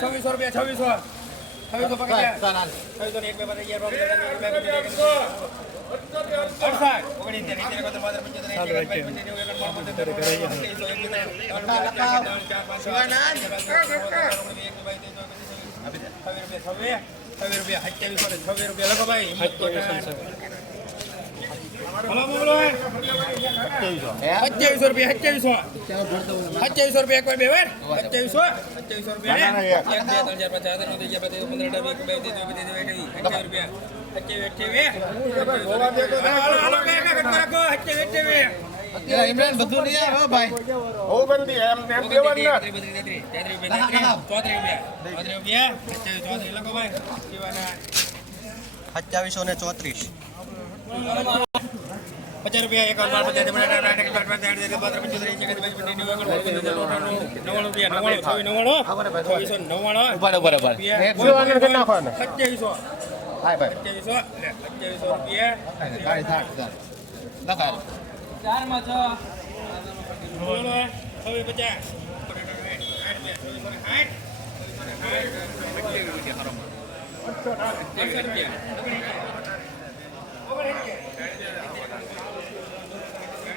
છવ્વીસો રૂપિયા છવ્વીસો છવ્વીસો પકડ્યા છવ્વીસો ને એક બે બધા અગિયાર બાર અડસાઠ ઓગણીસ ત્રીસ એકત્રીસ બાર પંચોતેર એંસી એકાવન બાવન પંચોતેર છવ્વીસ રૂપિયા સત્યાવીસો ને છવ્વીસ રૂપિયા લખો ભાઈ સત્યાવીસો રૂપિયા સત્યાવીસો સત્યાવીસો રૂપિયા એક બે વાર સત્યાવીસો સત્યાવીસો રૂપિયા એક બે ત્રણ ચાર પાંચ આઠ નવ તેર પંદર રૂપિયા ઇમરાન બધું નહીં આવે ભાઈ રૂપિયા. રૂપિયા, લખો ભાઈ. સત્યાવીસો ને ચોત્રીસ પચાસ રૂપિયા એકાવન બાર પચાસ નવ્વાણું રૂપિયા, નવ્વાણું, છવ્વીસ, નવ્વાણું, નાખો ને. સત્યાવીસો હાય ભાઈ સત્યાવીસો લે, સત્યાવીસો રૂપિયા. લખાય બોલો, છવ્વીસ પચાસ રૂપિયા, છવ્વીસો ને સાઠ, છવ્વીસો ને સાઠ. અઠ્યાવીસ રૂપિયા. સત્યાવીસો રૂપિયા સત્યાવીસો સત્યાવીસો રૂપિયા એકમાં પૂછી લે.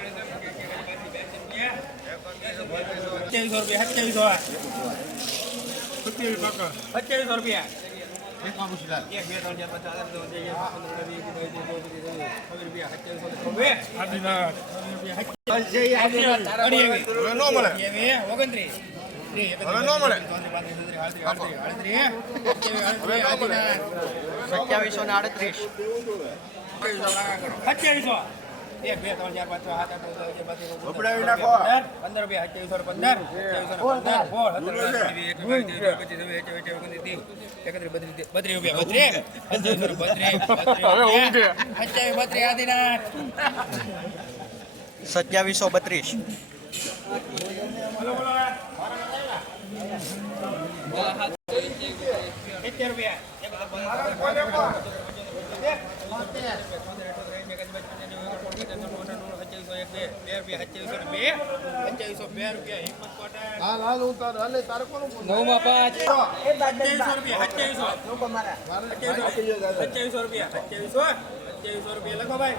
એક બે ત્રણ ચાર પાંચ છ સાત આઠ નવ દસ અગિયાર બાર પંદર વીસ એકવીસ બાવીસ ત્રેવીસ ચોવીસ રૂપિયા સત્યાવીસો ને છવ્વીસ રૂપિયા સત્યાવીસો સત્યાવીસો રૂપિયા ઓગણત્રીસ હવે ન મળે સત્યાવીસો ને આડત્રીસ સત્યાવીસો એક બે ત્રણ ચાર પાંચ છ સાત આઠ નવ દસ અગિયાર બાર તેર ચૌદ ઉપડાવી નાખો. પંદર રૂપિયા સત્યાવીસો પંદર એકત્રીસ બત્રીસ બત્રીસ રૂપિયા બત્રીસ સત્યાવીસો બત્રીસ સત્યાવીસ બત્રીસ આદિનાથ. સત્યાવીસો બત્રીસ. રૂપિયા. સત્યાવીસો બે રૂપિયા હિંમત હાલ હાલ હું તાર હાલે તારે કોનું બોલ નવમાં પાંચ. સત્યાવીસો રૂપિયા સત્યાવીસો સત્યાવીસો રૂપિયા રૂપિયા લખો ભાઈ.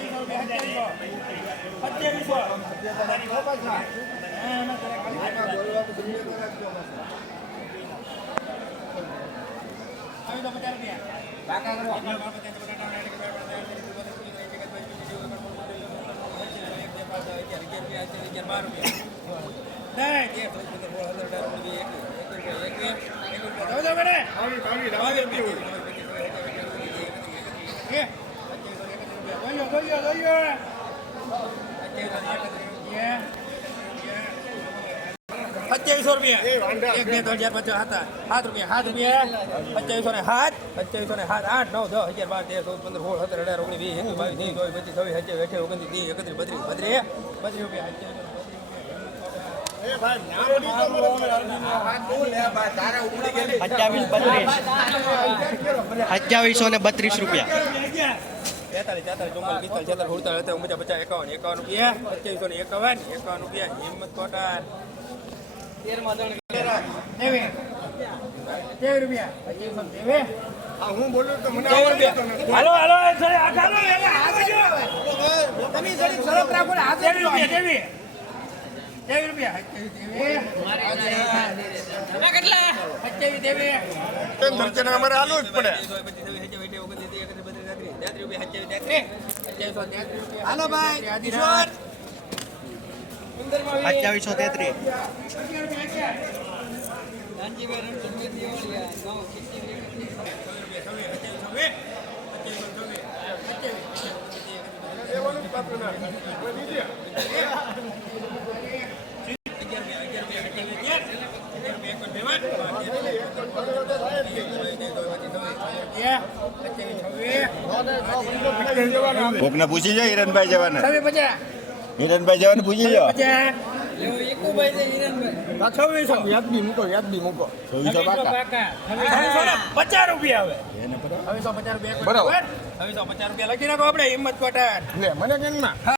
ચાલે રૂપિયા ભાઈ સાગર સત્યાવીસ આવજો કેટલા સત્યાવીસ રૂપિયા. એક બે ત્રણ ચાર પાંચ છ, સાત રૂપિયા સાત રૂપિયા. સત્યાવીસો ને સાત સત્યાવીસો ને સાત આઠ નવ દસ અગિયાર બાર તેર ચૌદ પંદર સોળ સત્તર અઢાર ઓગણીસ વીસ એકવીસ બાવીસ ત્રીસ ચોવીસ પચીસ છવ્વીસ સત્યાવીસ અઠ્યાવીસ ઓગણત્રીસ ત્રીસ એકત્રીસ બત્રીસ બત્રીસ. બત્રીસ રૂપિયા સત્યાવીસો ને બત્રીસ રૂપિયા. તેતાલીસ તેતાલીસ ચુમ્માલીસ પિસ્તાલીસ છેતાલીસ સુડતાલીસ હતા પચાસ પચાસ એકાવન એકાવન રૂપિયા. સત્યાવીસો ને એકાવન એકાવન રૂપિયા. હિંમત કોટાર. તેવીસ તેવીસ રૂપિયા પચીસો ને તેવીસ આ હું બોલું તો મને તેવીસ રૂપિયા. હાલો હાલો થોડી આ ચાલો એટલે આગળ તમે થોડી સરસ રાખો ને હાથ તેવીસ રૂપિયા તેવીસ તેવીસ રૂપિયા. સત્યાવીસ કેટલા? અમારે હાલવું જ પડે. હાલો ભાઈ, આદિનાથ. સત્યાવીસો તેત્રીસ. લેવાનું જ પાત્ર ના. કોઈ દીધી? કોકને પૂછી જાય હિરણભાઈ જવાને. હિરણભાઈ જવાને પૂછી જાઓ પચાસ. રૂપિયા આવે બરાબર. પચાસ રૂપિયા લખી નાખો આપણે હિંમત કોટન મને કેમ ના?